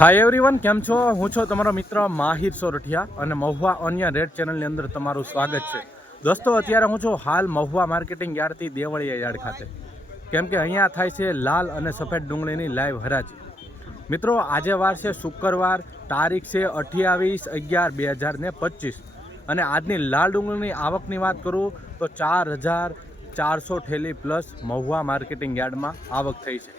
Hi everyone કેમ છો? હું છો તમારો મિત્ર માહિર સોરઠિયા અને મહુવા અન્ય રેડ ચેનલની અંદર તમારું સ્વાગત છે. દોસ્તો, અત્યારે હું છું હાલ મહુવા માર્કેટિંગ યાર્ડથી દેવળિયા યાર્ડ ખાતે. કેમ કે અહીંયા થાય છે લાલ અને સફેદ ડુંગળીની લાઈવ હરાજી. મિત્રો, આજે વાર છે શુક્રવાર, તારીખ છે અઠ્યાવીસ અગિયાર બે હજાર ને પચીસ. અને આજની લાલ ડુંગળીની આવકની વાત કરું તો ચાર હજાર ચારસો ઠેલી પ્લસ મહુવા માર્કેટિંગ યાર્ડમાં આવક થઈ છે.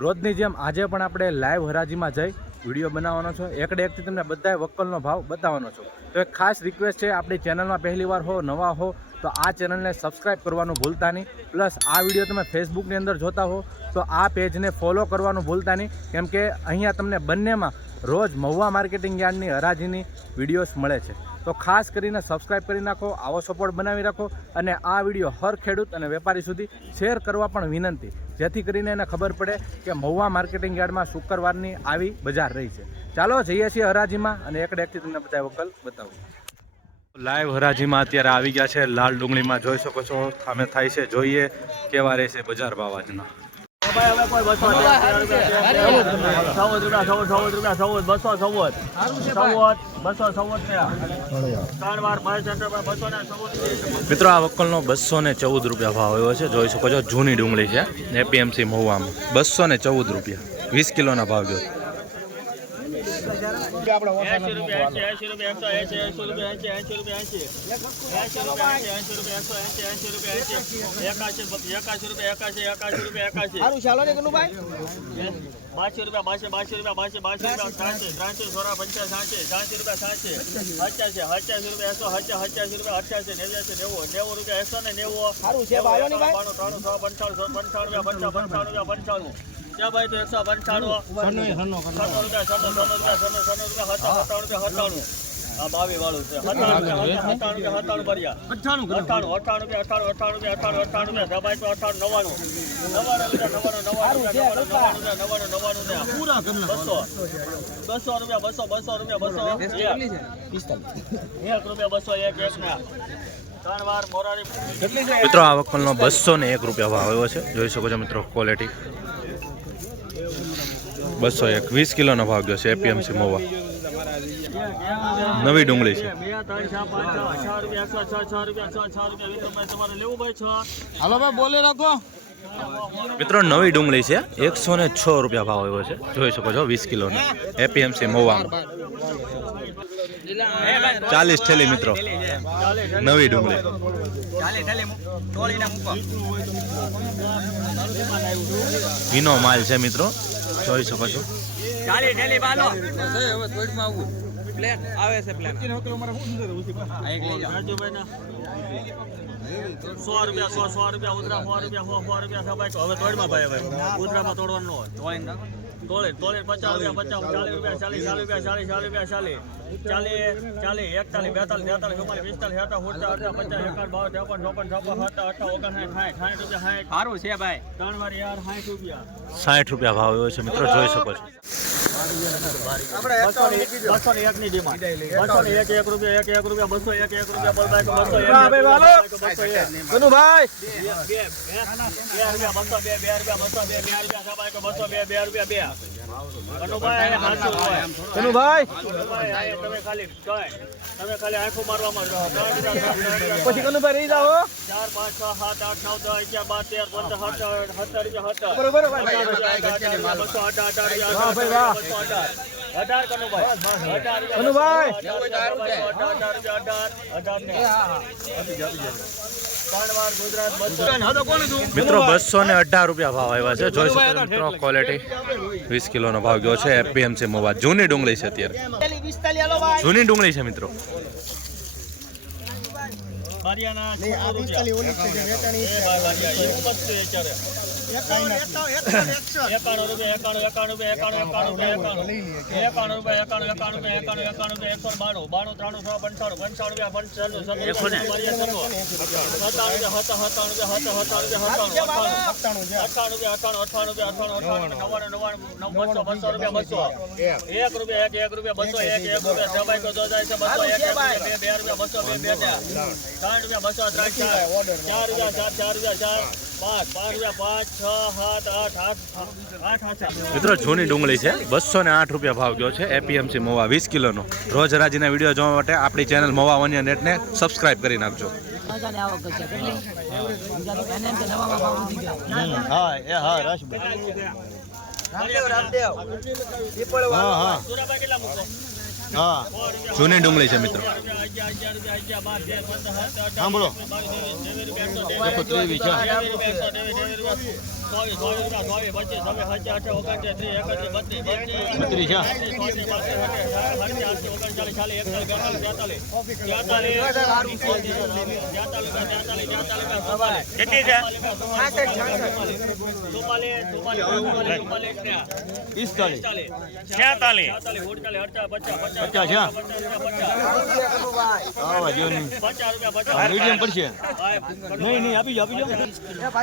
રોજની જેમ આજે પણ આપણે લાઈવ હરાજીમાં જઈ વીડિયો બનાવવાનો છો. એકડે એકથી તમને બધાય વકલનો ભાવ બતાવવાનો છો. તો એક ખાસ રિક્વેસ્ટ છે, આપણી ચેનલમાં પહેલી વાર હો, નવા હો, તો આ ચેનલને સબસ્ક્રાઇબ કરવાનું ભૂલતા નહીં. પ્લસ આ વીડિયો તમે ફેસબુકની અંદર જોતા હો, તો આ પેજને ફોલો કરવાનું ભૂલતા નહીં. કેમ કે અહીંયા તમને બંનેમાં રોજ મહુવા માર્કેટિંગ યાર્ડની હરાજીની વિડીયોઝ મળે છે. તો ખાસ કરીને સબસ્ક્રાઈબ કરી નાખો, આવો સપોર્ટ બનાવી રાખો અને આ વીડિયો હર ખેડૂત અને વેપારી સુધી શેર કરવા પણ વિનંતી. જેથી કરીને એને ખબર પડે કે મહુવા માર્કેટિંગ યાર્ડમાં શુક્રવારની આવી બજાર રહી છે. ચાલો, જઈએ છીએ હરાજીમાં અને એકડે એકથી તમને બધા વકલ બતાવું. લાઈવ હરાજીમાં અત્યારે આવી ગયા છે. લાલ ડુંગળીમાં જોઈ શકો છો, સામે થાય છે, જોઈએ કેવા રહેશે બજાર ભાવ આજના ચૌદ રૂપિયા ચૌદ ચૌદ રૂપિયા ચૌદ બસો ચૌદ ચૌદ બસો ચૌદ ત્રણ વાર પાંચ સેન્ટર પર બસો ને ચૌદ મિત્રો આ વકલનો બસો ને ચૌદ રૂપિયા ભાવ આવ્યો છે. જોઈ શકો છો જૂની ડુંગળી છે. એપીએમસી મહુવામાં બસો ને ચૌદ રૂપિયા. વીસ કિલોના ભાવ જો એંશી રૂપિયા એંશી એંશી રૂપિયા એંશી એંશી રૂપિયા ત્રાસી ત્રાસી સોળા પંચાસ સાંસી સાંસી રૂપિયા સાંસી હચાસી હચાસી રૂપિયા હચા હચાસી રૂપિયા અઠ્યાસી નેવ્યાસી નેવું નેવું રૂપિયા એકસો ને નેવું. બાણું ત્રાણું સો પંચાણું પંચાણું રૂપિયા પંચાણું રૂપિયા પંચાણું. ક્યાં ભાઈ તો એકસો પંચાણું. રૂપિયા સન્નો રૂપિયા સત્તાણું રૂપિયા સત્તાણું આ બાવી વાળું છે. સત્તાણું રૂપિયા સત્તાણું સત્તાણું ભર્યા. અઠ્ઠાણું અઠ્ઠાણું અઠ્ઠાણું રૂપિયા અઠાણું રૂપિયા અઠ્ઠાણું અઠાણું રૂપિયા. દબાઈ તો અઠ્ઠાણું નવ્વાણું. નવ્વાણું રૂપિયા નવ્વાણું નવ્વાણું નવ્વાણું ને પૂરા બસો. બસો રૂપિયા બસો બસો રૂપિયા બસો. એક. રૂપિયા બસો એક એક ને. ત્રણ વાર મોરારી. મિત્રો આ બસો ને એક રૂપિયા ભાવ આવ્યો છે. જોઈ શકો છો મિત્રો ક્વોલિટી બસો એક વીસ કિલોનો ભાવ ગયો છે એપીએમસી મોવા. નવી ડુંગળી છે. હાલો ભાઈ બોલે રાખો. મિત્રો નવી ડુંગળી છે એકસો ને છ રૂપિયા ભાવ આવ્યો છે. જોઈ શકો છો વીસ કિલોનો. એપીએમસી મહુવામાં ચાલીસ ઠેલી મિત્રો. નવી ડુંગળી. ઘીનો માલ છે મિત્રો. જોઈ શકો છો રાજુભાઈ ના સો રૂપિયા સો સો રૂપિયા ઉધરા સો રૂપિયા સો સો રૂપિયા હવે તોડમાં ભાઈ, હવે. ઉધરામાં તોડવાનું હોય. તોડે તોડે પચાસ રૂપિયા પચાસ ચાલીસ રૂપિયા ચાલીસ ચાલીસ રૂપિયા ચાલીસ ચાલીસ રૂપિયા ચાલીસ. ચાલીસ ચાલીસ એકતાલીસ બેતાલીસ તેતાલીસ ચુમ્માલીસ પિસ્તાલીસ હતા સુડતા હતા પચાસ એકાદ બાવન ત્રેપન ચોપન છપ્પન સત્તા અઠા ઓગણસાઠ સાઠ. સાઠ રૂપિયા સાઠ. સારું છે ભાઈ. ત્રણ વાર યાર સાઠ રૂપિયા. સાઠ રૂપિયા ભાવ એવો છે મિત્રો જોઈ શકો છો. બસો ને એક ની ડિમાન્ડ. બસો ને એક એક રૂપિયા એક એક રૂપિયા બસો એક એક રૂપિયા બસો બસો બે રૂપિયા બસો બે બે રૂપિયા બસો બે બે રૂપિયા બસો બે બે રૂપિયા બે કનુભાઈ પછી કનુભાઈ રહી જાઓ ચાર પાંચ છ સાત આઠ નવ દસ અગિયાર બાર તેર પંદર સત્તર સત્તર બરોબર અઢાર. બસો કનુભાઈ. કનુભાઈ. અઢાર, અઢાર, અઢાર મિત્રો, બસો ને અઢાર રૂપિયા ભાવ આવ્યા છે. જોઈ શકો મિત્રો ક્વોલિટી વીસ કિલોનો ભાવ ગયો છે. એપીએમસી મોવા. જૂની ડુંગળી છે અત્યારે. જૂની ડુંગળી છે, મિત્રો. બારિયાના નહીં, આ પિસ્તાલીસ રૂપિયા. ઓલી છે જે વેચાણી. એકાણું રૂપિયા એકાણું એકાણું રૂપિયા એકાણું એકાણું રૂપિયા એકાણું. એકાણું રૂપિયા એકાણું એકાણું રૂપિયા એકાણું એકાણું રૂપિયા એકસો બાણું. બાણું ત્રાણું છ પંચાણું. પંચાણું રૂપિયા પંચાણું સત્તર રૂપિયા અઠ્ઠાણું અઠ્ઠાણું નવ્વાણું બસો રૂપિયા બસો. એક રૂપિયા એક. એક રૂપિયા બસો એક એક રૂપિયા સબાઈ તો જાય છે બસો એક બે બે રૂપિયા બસો બે બે ત્રણ રૂપિયા બસો ત્રણ ચાર રૂપિયા ચાર ચાર રૂપિયા ચાર. મિત્રો જૂની ડુંગળી છે. બસો ને આઠ રૂપિયા ભાવ ગયો છે એપીએમસી મોવા વીસ કિલોનો. રોજ રાજીના વીડિયો જોવા માટે આપણી ચેનલ મોવા વન્ય નેટને સબસ્ક્રાઇબ કરી નાખજો. હા એ હા રામદેવ રામદેવ. હા હા. હા. જૂની ડુંગળી છે મિત્રો. સાંભળો એકસો ત્રેવીસ છે. બત્રીસ છે કેટલી છે? પિસ્તાલીસ. છેતાલીસ. પચાસ છે આવા જેવું મીડિયમ પડશે. નહીં નહીં આપી જાઓ આપી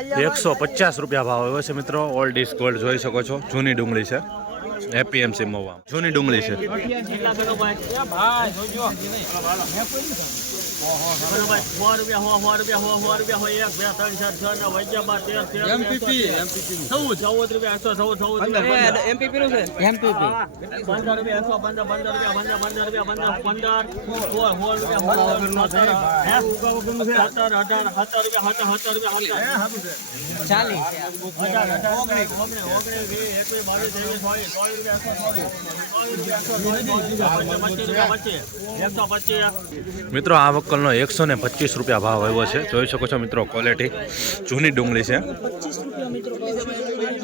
જાઓ એકસો પચાસ રૂપિયા ભાવ આવ્યો છે મિત્રો ઓલ્ડ ઇઝ ગોલ્ડ જોઈ શકો છો. જૂની ડુંગળી છે. એપીએમસી મવા જૂની ડુંગળી છે. ચૌદ રૂપિયા પંદર રૂપિયા પંદર પંદર રૂપિયા પંદર પંદર રૂપિયા સત્તર રૂપિયા સત્તર સત્તર રૂપિયા ચોવીસ રૂપિયા એકસો એકસો પચીસ મિત્રો આ વક્કલનો એકસો ને પચીસ રૂપિયા ભાવ આવ્યો છે. જોઈ શકો છો મિત્રો ક્વોલિટી જૂની ડુંગળી છે.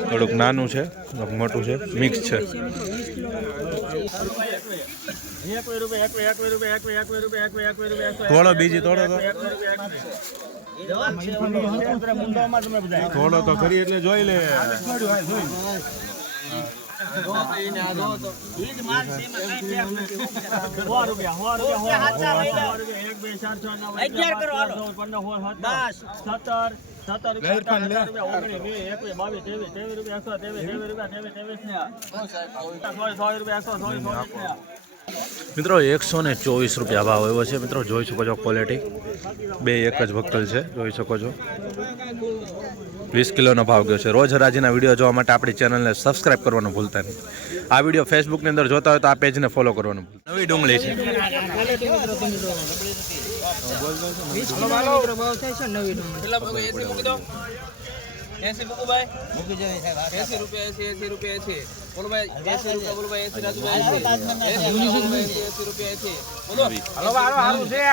થોડુંક નાનું છે થોડુંક મોટું છે મિક્સ છે. થોડો બીજી થોડો તો. થોડો તો ખરી એટલે જોઈ લે. સત્તર સત્તર મિત્રો, એકસો ને ચોવીસ રૂપિયા ભાવ એવો છે. મિત્રો, જોઈ શકો છો ક્વોલિટી બે એક જ વક્કલ છે. જોઈ શકો છો. વીસ કિલોનો ભાવ ગયો છે. રોજ હરાજીના વીડિયો જોવા માટે આપણી ચેનલને સબસ્ક્રાઇબ કરવાનું ભૂલતા નહીં. આ વીડિયો ફેસબુકની અંદર જોતા હોય તો આ પેજને ફોલો કરવાનું નવી ડુંગળી છે. નવી ડુંગળી. છે એસી મૂકું ભાઈ એસી રૂપિયા એસી એસી રૂપિયા એસી. બોલો ભાઈ એસી રૂપિયા બોલો ભાઈ એસી રાજુભાઈ એસી. એસી રૂપિયા એસી એસી રૂપિયા એસી. બોલો.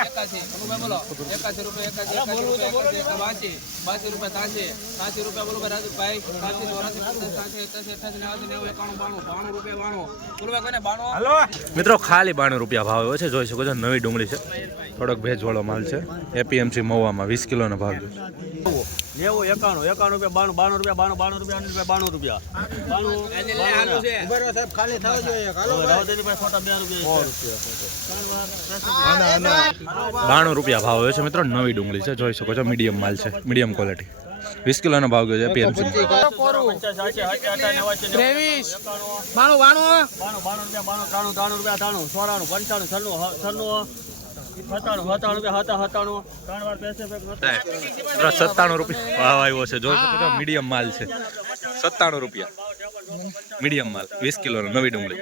એકાસી. બોલો. એકાસી રૂપિયા એકાસી એકાસી રૂપિયા બાસી બાસી રૂપિયા તાસી તાસી રૂપિયા બોલો ભાઈ રાજુભાઈ. તાસી ચોરાસી પચાસ એકાસી અઠાસી નેવાસી નેવું એકાણું બાણું. બાણું રૂપિયા બાણું. બોલો કોને બાણું? મિત્રો ખાલી બાણું રૂપિયા ભાવ એવો છે. જોઈ શકો છો નવી ડુંગળી છે. થોડોક ભેજવાળો માલ છે. એપીએમસી મવામાં વીસ કિલોનો ભાવ છે. નેવું એકાણું. એકાણું રૂપિયા બાણું બાણું રૂપિયા બાણું બાણું રૂપિયા રૂપિયા. બાણું રૂપિયા. બાણું સાહેબ ખાલી થવા જોઈએ. બાણું રૂપિયા ભાવ આવ્યો છે મિત્રો નવી ડુંગળી છે જોઈ શકો છો મીડિયમ માલ છે મીડિયમ ક્વોલિટી વીસ કિલોનો ભાવ ગયો છે પીએમસી ત્રેવીસ. બાણું બાણું બાણું બાણું રૂપિયા બાણું ત્રાણું ત્રાણું રૂપિયા ત્રાણું ચોરાણું પંચાણું છન્નું છન્નું સત્તાણું રૂપિયા ભાવ આવ્યો છે. જોઈ શકો છો મીડિયમ માલ છે. સત્તાણું રૂપિયા. મીડિયમ માલ. વીસ કિલો નવી ડુંગળી.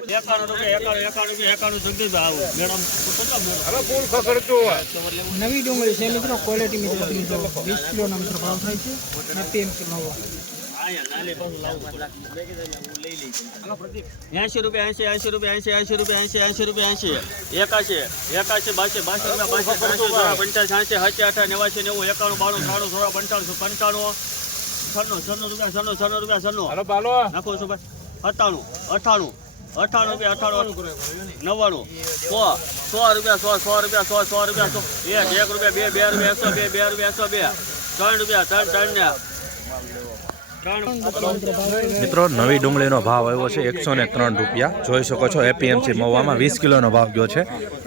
નવી ડુંગળી છે મિત્રો ક્વોલિટી મિત્રો તમે જો વીસ મિત્રો ભાવ થાય છે. એસી રૂપિયા એસી એસી રૂપિયા એસી એસી રૂપિયા એસી એસી રૂપિયા એસી એકાશી એકાશી બાસી બાસી રૂપિયા બાસી ત્રાસી પંચાસી છ્યાસી સાચી આઠા નેવાસી નેવું એકાણું બાણું ત્રાણું સોળા પંચાણું પંચાણું છન્નું છન્નું રૂપિયા છન્નું છન્નું રૂપિયા છન્નું. નાખો છો ભાઈ? સત્તાણું અઠાણું અઠાણું રૂપિયા અઠાણું નવ્વાણું. સો સો રૂપિયા સો સો રૂપિયા સો સો રૂપિયા સો. એક એક રૂપિયા બે બે રૂપિયા એકસો બે બે રૂપિયા એકસો બે. ત્રણ રૂપિયા ત્રણ ત્રણ ને મિત્રો, નવી ડુંગળીનો ભાવ આવ્યો છે એકસો ને ત્રણ રૂપિયા. જોઈ શકો છો એપીએમસી મહુવામાં વીસ કિલોનો ભાવ ગયો છે.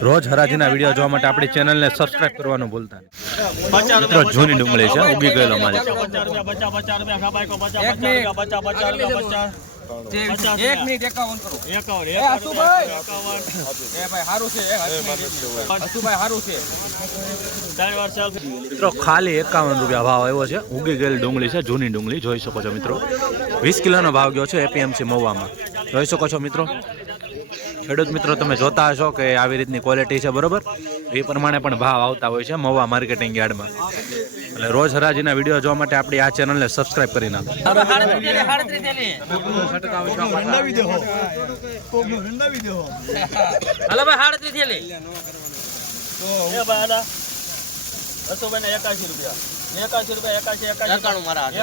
રોજ હરાજીના વીડિયો જોવા માટે આપણી ચેનલને સબસ્ક્રાઇબ કરવાનું ભૂલતા મિત્રો, જૂની ડુંગળી છે, ઉગી ગયેલો માલ એક મિનિટ એકાવન કરો. એકાવન એ હસુભાઈ. એ ભાઈ સારું છે હસુભાઈ. સારું છે મિત્રો ખાલી એકાવન રૂપિયા ભાવ આવ્યો છે. ઉગી ગયેલી ડુંગળી છે જૂની ડુંગળી. જોઈ શકો છો મિત્રો. વીસ કિલોનો ભાવ ગયો છે એપીએમસી મહુવામાં. જોઈ શકો છો મિત્રો. ખેડૂત મિત્રો તમે જોતા હશો કે આવી રીતની ક્વોલિટી છે બરોબર? એ પ્રમાણે પણ ભાવ આવતા હોય છે મહુવા માર્કેટિંગ યાર્ડમાં. એટલે રોજ હરાજીના વીડિયો જોવા માટે આપણી આ ચેનલને સબસ્ક્રાઇબ કરી નાખો.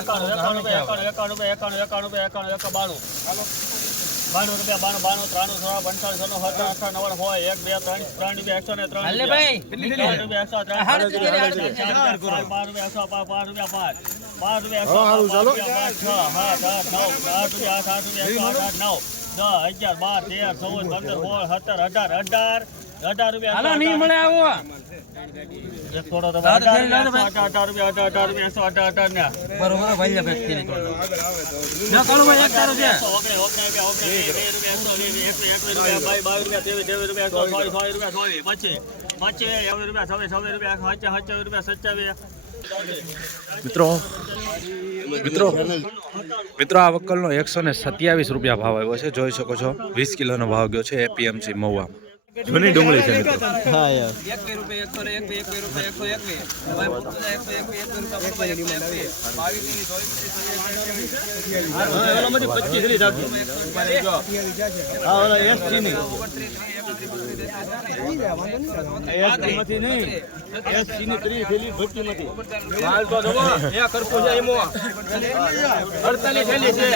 એકાણું. એકાણું એકાણું રૂપિયા એકાણું એકાણું રૂપિયા એકાણું એકાણું એકાણું બાણું. બાણું રૂપિયા બાણું બાણું ત્રાણું સોળા પંચાણું સોળ સત્તર અઠાર નવ્વાણું હોય એક બે ત્રણ ત્રણ રૂપિયા એકસો ને ત્રણ રૂપિયા. એકસો ત્રણ હાડત્રીસ રૂપિયા, એકસો પાંચ પાંચ રૂપિયા પાંચ. પાંચ રૂપિયા એકસો રૂપિયા છ સાત આઠ નવ આઠ રૂપિયા આઠ આઠ રૂપિયા એકસો આઠ આઠ નવ દસ અગિયાર બાર તેર ચૌદ પંદર સોળ સત્તર અઢાર અઢાર અઢાર રૂપિયા હાલો નહીં મળે આવો. મિત્રો મિત્રો મિત્રો આ વકલનો એકસો ને સત્યાવીસ રૂપિયા ભાવ આવ્યો છે. જોઈ શકો છો વીસ કિલોનો ભાવ ગયો છે એપીએમસી મહુવામાં. જૂની ડુંગળી છે હા યાર. 1 રૂપિયા એકસો ને એકવીસ એકવીસ રૂપિયા એકસો એકવીસ ભાઈ મુક્ત જાય એકસો એકવીસ એકવીસ રૂપિયા બોલો ભાઈ એકસો એકવીસ બાવીસની ચોવીસની છવ્વીસ, માલ તો જુઓ, એ છે એમાં. અડતાલીસ છે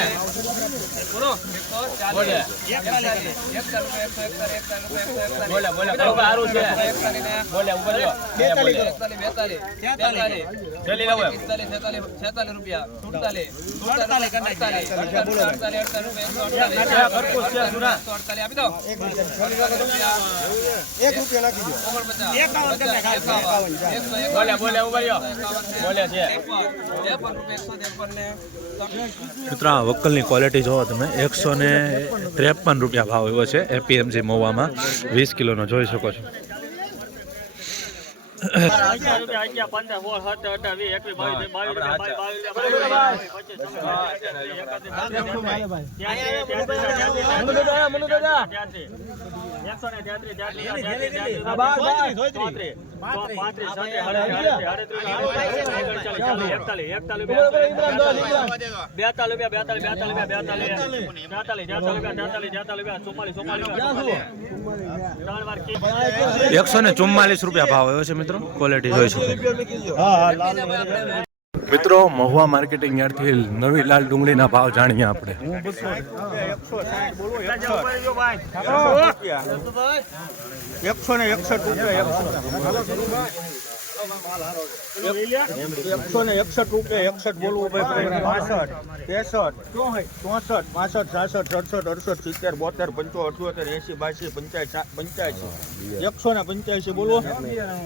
બોલો બોલે નાખી દો. છે બોલે. બોલે બોલે બોલે છે. મિત્રો આ ક્વોલિટી જોવો તમે. એકસો ને ત્રેપન રૂપિયા ભાવ એવો છે એપીએમસી મોવામાં. વીસ કિલોનો જોઈ શકો છો. બેતાલીસ બેતાલીસ, બેતાલીસ બેતાલીસ, કી. એકસો ને ચુમ્માલીસ રૂપિયા ભાવ આવ્યો છે મિત્રો ક્વોલિટી જોઈ શકો. મિત્રો મહુવા માર્કેટિંગ યાર્ડથી નવી લાલ ડુંગળીના ભાવ જાણીએ આપણે. એકસો ને એકસઠ રૂપિયા એકસો ને એકસઠ રૂપિયા એકસઠ બોલવું ભાઈ પાસઠ ત્રેસઠ ચોસઠ પાસઠ છાસઠ સડસઠ અડસઠ સિત્તેર બોતેર પંચો અઠ્યોતેર એસી બાસી પંચ્યાસી પંચ્યાસી એકસો ને પંચ્યાસી બોલો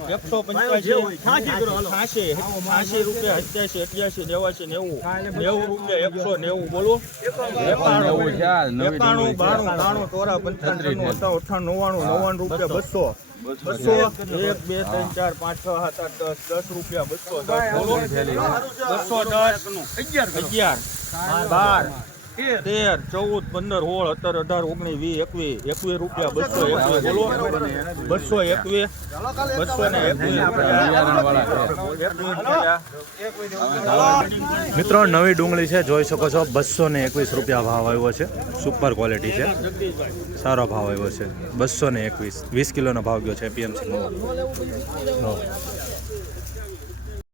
એકસો પંચ્યાસી છ્યાસી છ્યાસી રૂપિયા સત્યાસી અઠ્યાસી નેવાસી નેવું. નેવું રૂપિયા એકસો નેવું બોલો એકાણું એકાણું બાણું ત્રાણું ચોરા પંચાણું અઠાણું નવ્વાણું નવ્વાણું રૂપિયા બસો. બસો એક બે ત્રણ ચાર પાંચ છ સાત આઠ દસ દસ રૂપિયા બસો દસ બસો દસ અગિયાર અગિયાર. બાર. તેર. ચૌદ પંદર સોળ સત્તર અઢાર ઓગણીસ વીસ એકવીસ. એકવીસ રૂપિયા બસો એકવીસ. બોલો. બસો એકવીસ. બસો ને એકવીસ મિત્રો નવી ડુંગળી છે જોઈ શકો છો બસો ને એકવીસ રૂપિયા ભાવ આવ્યો છે. સુપર ક્વોલિટી છે. સારો ભાવ આવ્યો છે. બસો ને એકવીસ. વીસ કિલોનો ભાવ ગયો છે એપીએમસી